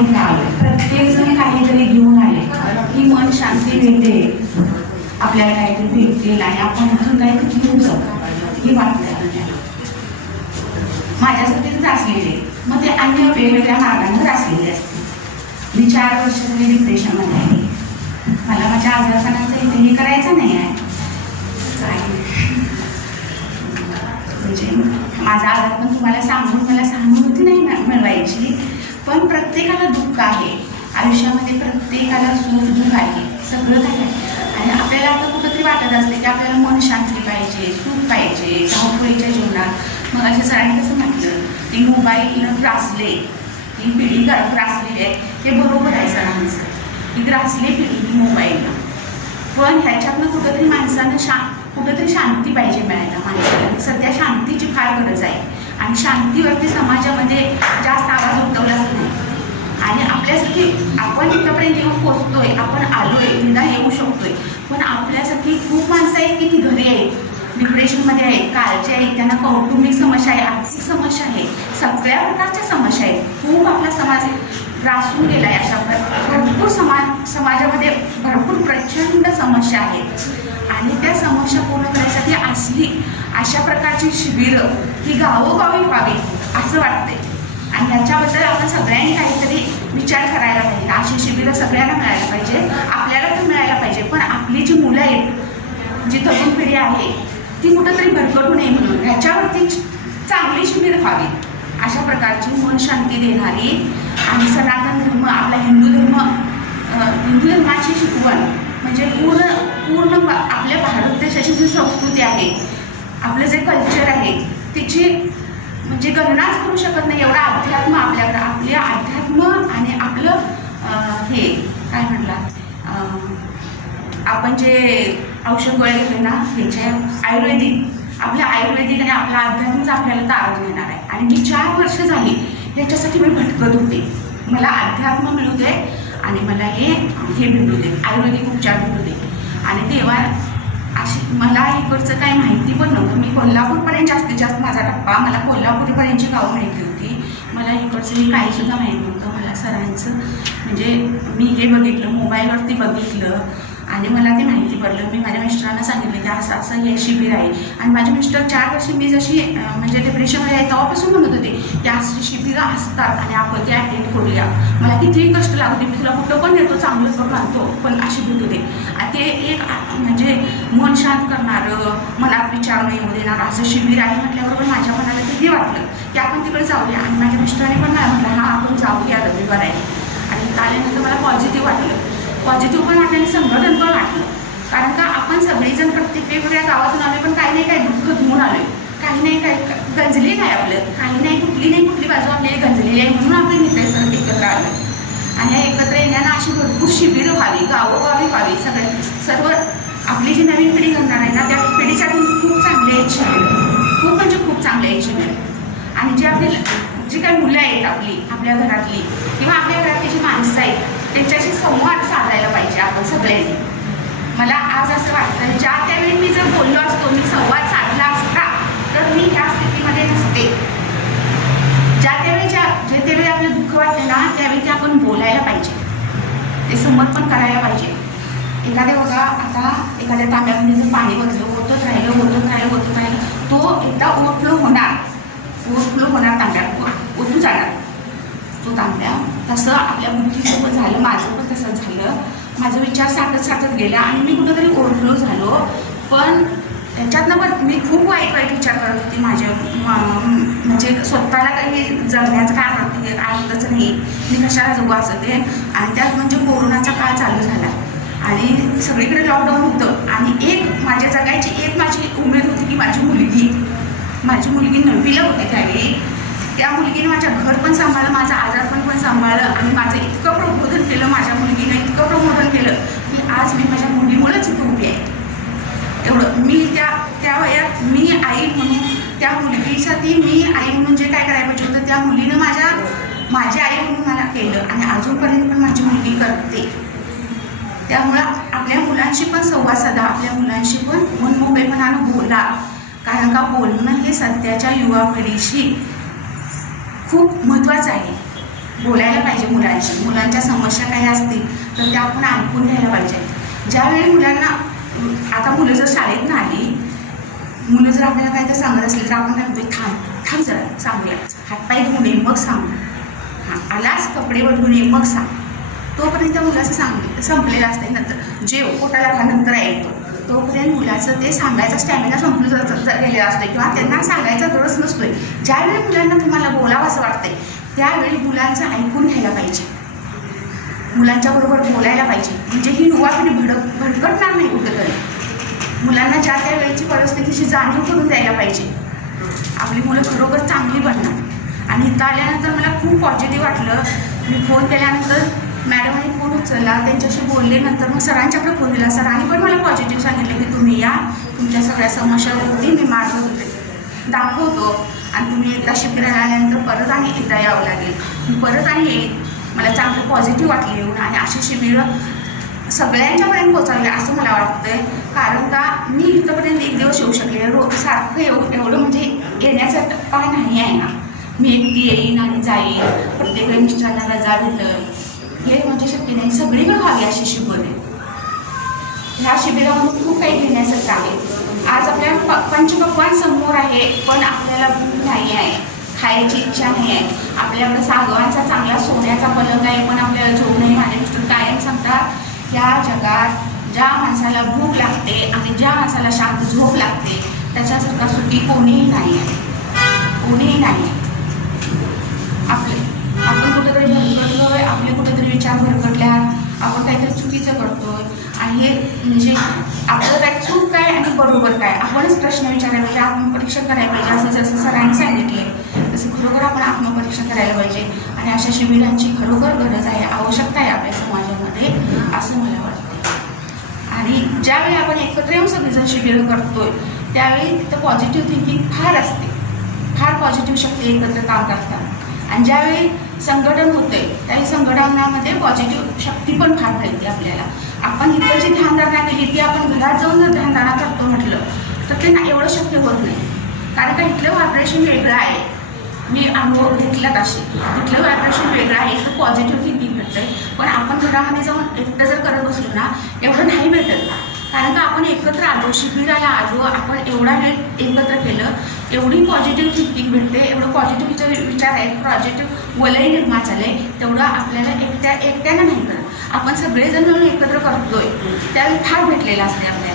इथे प्रत्येक जण काहीतरी घेऊन आले. ही मन शांती मिळते आपल्याला काहीतरी भेटते नाही आपण अजून काहीतरी घेऊन जाऊ. ही वाटते आपल्याला माझ्यासाठी त्रासलेले मग ते अन्य वेगवेगळ्या मार्गाने त्रासलेले असते मी चार वर्ष तरी डिप्रेशनमध्ये आहे. मला माझ्या आजारपणाचं इथे हे करायचं नाही आहे. म्हणजे माझा आजार पण तुम्हाला सांगून मला सहानुभूती नाही मिळवायची. पण प्रत्येकाला दुःख आहे. आयुष्यामध्ये प्रत्येकाला सुख दुःख आहे. सगळं काही आहे. आणि आपल्याला आता कुठंतरी वाटत असते की आपल्याला मन शांती पाहिजे सुख पाहिजे धावपळीच्या जीवनात. मग अशा सरांनी कसं म्हटलं? की मोबाईल त्रासले ही पिढी gra- ग्रासलेली आहे. हे बरोबर आहे सरांचं ही ग्रासली पिढी ही मोबाईलनं. पण ह्याच्यातनं कुठंतरी माणसानं शा कुठंतरी शांती पाहिजे मिळायला माणसाला. सध्या शांतीची फार गरज आहे. आणि शांतीवरती समाजामध्ये जास्त आवाज उठवला नाही आणि आपल्यासाठी आपण इथंपर्यंत येऊन पोचतोय आपण आलोय निदान येऊ शकतोय. पण आपल्यासाठी खूप माणसं आहेत की ती घरी आहेत. डिप्रेशनमध्ये आहेत काळजी आहेत त्यांना कौटुंबिक समस्या आहे आर्थिक समस्या आहे सगळ्या प्रकारच्या समस्या आहेत. खूप आपला समाज ग्रासून गेला आहे अशा भरपूर समाज समाजामध्ये भरपूर प्रचंड समस्या आहेत. आणि त्या समस्या पूर्ण करण्यासाठी असली अशा प्रकारची शिबिरं ही गावोगावी व्हावी असं वाटते आणि ह्याच्याबद्दल आपण सगळ्यांनी काहीतरी विचार करायला पाहिजे. अशी शिबिरं सगळ्यांना मिळायला पाहिजे. आपल्याला पण मिळायला पाहिजे. पण आपली जी मुलं आहेत जी तरुण पिढी आहे ती कुठंतरी भरकटू नये म्हणून ह्याच्यावरती चांगली शिबिर व्हावी. अशा प्रकारची मन शांती देणारी आणि सनातन धर्म आपला हिंदू धर्म हिंदू धर्माची शिकवण म्हणजे पूर्ण पूर्ण आपल्या भारत देशाची जी संस्कृती आहे आपलं जे कल्चर आहे त्याची म्हणजे गणनाच करू शकत नाही. एवढा अध्यात्म आपल्याकडं आपले अध्यात्म आणि आपलं हे काय म्हटला? आपण जे औषध गोळ्या घेतो ना ह्याच्या आयुर्वेदिक आपल्या आयुर्वेदिक आणि आपला अध्यात्मच आपल्याला तारत देणार आहे. आणि मी चार वर्ष झाली ह्याच्यासाठी मी भटकत होते. मला अध्यात्म मिळू दे आणि मला हे हे भेटू दे. आयुर्वेदिक उपचार भेटू दे. आणि तेव्हा अशी मला इकडचं काही माहिती पण नव्हतं. मी कोल्हापूर पण टप्पा मला कोल्हापूरपर्यंतची गावं माहिती होती. मला इकडचं मी काहीसुद्धा माहीत नव्हतं. मला सरांचं म्हणजे मी हे बघितलं मोबाईलवरती बघितलं. आणि मला ते माहिती पडलं. मी माझ्या मिस्टरांना सांगितलं की असं असं हे शिबिर आहे. आणि माझे मिस्टर चार वर्षी मी जशी म्हणजे डिप्रेशनमध्ये आहे तेव्हापासून म्हणत होते की अशी शिबिरं असतात आणि आपण ते अटेंड करूया. मला कितीही कष्ट लागू दे मी तुला कुठं पण नेतो चांगलंच बघ आणतो पण अशी भेटू होते. आणि ते एक म्हणजे मन शांत करणारं मनात विचार नाही येऊ देणार असं शिबिर आहे म्हटल्याबरोबर माझ्या मनाला ते हे वाटलं की आपण तिकडे जाऊया. आणि माझ्या मिस्टरांनी पण नाही म्हटलं हा आपण जाऊया रविवार आहे. आणि आल्यानंतर मला पॉझिटिव्ह वाटलं. पॉझिटिव्ह पण वाटलं आणि संघटन पण वाटलं कारण का आपण सगळेजण प्रत्येक वेगवेगळ्या गावातून आलो पण काही नाही काही दुःख घेऊन आलोय. काही नाही काही गंजली नाही आपलं. काही नाही कुठली नाही कुठली बाजू आपल्याला गंजलेली आहे म्हणून आपले मित्र एकत्र आलं. आणि या एकत्र येण्यानं अशी भरपूर शिबिरं व्हावी गावोगावी व्हावी सगळे सर्व आपली जी नवीन पिढी घडणार आहे ना त्या पिढीसाठी खूप चांगले आहेत शिबिर. खूप म्हणजे खूप चांगले आहेत शिबिर. आणि जे आपली जी काही मुलं आहेत आपली आपल्या घरातली किंवा आपल्या घरातली जी माणसं आहेत त्यांच्याशी संवाद साधायला पाहिजे आपण सगळ्यांनी मला आज असं वाटतं ज्या त्यावेळी मी जर बोललो असतो मी संवाद साधला असता तर मी ह्या स्थितीमध्ये नसते. ज्या त्यावेळी ज्या जे त्यावेळी आपलं दुःख वाटते ना त्यावेळी ते आपण बोलायला पाहिजे. ते समर्पण करायला पाहिजे. एखाद्या बघा आता एखाद्या तांब्यामध्ये जर पाणी बदलं होतच राहिलं होतच राहिलं होतच राहिलं तो एकदा ओव्हरफ्लो होणार. ओव्हरफ्लो होणार तांब्यात ओतू जाणार. तो तांब्या तसं आपल्या बुद्धीसोबत झालं माझं पण तसं झालं. माझा विचार साठत साठत गेला आणि मी कुठंतरी ओरडलो झालो. पण त्याच्यातनं पण मी खूप वाईट वाईट विचार करत होते. माझ्या म्हणजे स्वतःला काही जगण्याचं काय अर्थ अर्थच नाही. मी कशाला जगू असं ते. आणि त्यात म्हणजे कोरोनाचा काळ चालू झाला. आणि सगळीकडे लॉकडाऊन होतं. आणि एक माझ्या जगायची एक माझी उमेद होती की माझी मुलगी माझी मुलगी नववीला होती त्यावेळी. त्या मुलगीने माझ्या घर पण सांभाळलं माझं आजारपण पण सांभाळलं आणि माझं इतकं प्रबोधन केलं माझ्या मुलगीनं इतकं प्रबोधन केलं की आज मी माझ्या मुलीमुळेच इथे उभी आहे. एवढं. मी त्या त्या वयात मी आई म्हणून त्या मुलगीसाठी मी आई म्हणून जे काय करायला पाहिजे होतं त्या मुलीनं माझ्या माझी आई म्हणून मला केलं आणि अजूनपर्यंत पण माझी मुलगी करते. त्यामुळं आपल्या मुलांशी पण संवाद साधा आपल्या मुलांशी पण मनमोकळेपणानं बोला. कारण का बोलणं हे सध्याच्या युवा पिढीशी खूप महत्त्वाचं आहे. बोलायला पाहिजे मुलांशी. मुलांच्या समस्या काही असतील तर त्या आपण ऐकून घ्यायला पाहिजे. ज्यावेळी मुलांना आता मुलं जर शाळेत नाही मुलं जर आपल्याला काय तर सांगत असली तर आपण काय म्हणतो थांब थांब जरा सांगूया. हातपाय धुवून ये मग सांग. हां आलाच कपडे बदलून ये मग सांग. तोपर्यंत मुलाचं सांग संपलेलं असते नंतर. जेव पोटाला खा नंतर ऐकतो. तोपर्यंत मुलाचं ते सांगायचा स्टॅमिना संपलं जात गेलेला असतं किंवा त्यांना सांगायचा थोडं असतोय ज्यावेळी मुलांना तुम्हाला बोलावं असं वाटतंय त्यावेळी मुलांचं ऐकून घ्यायला पाहिजे. मुलांच्या बरोबर बोलायला पाहिजे. म्हणजे ही युवा पिढी भडक भडकटणार नाही कुठेतरी. मुलांना ज्या त्या वेळेची परिस्थितीची जाणीव करून द्यायला पाहिजे. आपली मुलं खरोखर चांगली बनणार. आणि इथं आल्यानंतर मला खूप पॉझिटिव्ह वाटलं. मी फोन केल्यानंतर मॅडमने फोन उचलला. त्यांच्याशी बोलले नंतर मग सरांच्याकडे फोन दिला. सरांनी पण मला पॉझिटिव्ह सांगितलं की तुम्ही या. तुमच्या सगळ्या समस्यावरती मी मार्ग होते. दाखवतो. आणि तुम्ही एकदा शिबिराला आल्यानंतर परत आणि एकदा यावं लागेल. परत आणि येईल मला चांगलं पॉझिटिव्ह वाटलं येऊन आणि अशी शिबिरं सगळ्यांच्यापर्यंत पोचावी असं मला वाटतंय. कारण का मी इथंपर्यंत एक दिवस येऊ शकले रोज सारखं येऊ एवढं म्हणजे येण्याचा टप्पा नाही आहे ना. मी एकटी येईन आणि जाईन. प्रत्येक मिस्टरांना रजा भेटल. हे म्हणजे शक्य नाही. सगळीकडे व्हावी अशी शिबिरे. ह्या शिबिरामध्ये खूप काही घेण्यासारखं आहे. आज आपल्या प पंचपक्वान समोर आहे पण आपल्याला भूक नाही आहे खायची इच्छा नाही आहे. आपल्याकडे सागवांचा चांगला सोन्याचा पलंग आहे पण आपल्याला झोप नाही माझ्या मिस्टर कायम सांगतात या जगात ज्या माणसाला भूक लागते आणि ज्या माणसाला शांत झोप लागते त्याच्यासारखा सुखी कोणीही नाही आहे. कोणीही नाही आहे. आपले आपण कुठेतरी भरकटलोय आपले कुठेतरी विचार भरकटल्या आपण काहीतरी चुकीचं करतोय. आणि हे म्हणजे आपलं काय चूक काय आणि बरोबर काय? आपणच प्रश्न विचारायला पाहिजे आत्मपरीक्षण करायला पाहिजे असं जसं सरांनी सांगितले तसं खरोखर आपण आत्मपरीक्षण करायला पाहिजे. आणि अशा शिबिरांची खरोखर गरज आहे आवश्यकता आहे आपल्या समाजामध्ये असं मला वाटतं आणि ज्यावेळी आपण एकत्र येऊन सगळीजण शिबिरं करतोय त्यावेळी तिथं पॉझिटिव्ह थिंकिंग फार असते. फार पॉझिटिव्ह शक्ती एकत्र काम करतात आणि ज्यावेळी संघटन होते त्यावेळी संघटनामध्ये पॉझिटिव्ह शक्ती पण फार मिळते आपल्याला. आपण इथं जी ध्यानधारणा केली ती आपण घरात जाऊन जर ध्यानधारणा करतो म्हटलं तर ते ना एवढं शक्य होत नाही. कारण का इथलं व्हायब्रेशन वेगळं आहे. मी अनुभव घेतला तशी इथलं व्हायब्रेशन वेगळं आहे इथं पॉझिटिव्ह थिंकिंग भेटतंय. पण आपण घरामध्ये जाऊन एकटं जर करत बसलो ना एवढं नाही भेटत कारण का आपण एकत्र आलो शिबिराला आलो आपण एवढा वेळ एकत्र केलं एवढी पॉझिटिव्ह थिंकिंग भेटते. विचार आहे? आहेत पॉझिटिव्ह वलय निर्माण झालं आहे तेवढं आपल्याला एकट्या एकट्यानं नाही करत आपण सगळेजण मिळून एकत्र करतोय. त्यावेळी फार भेटलेला असते आपल्याला.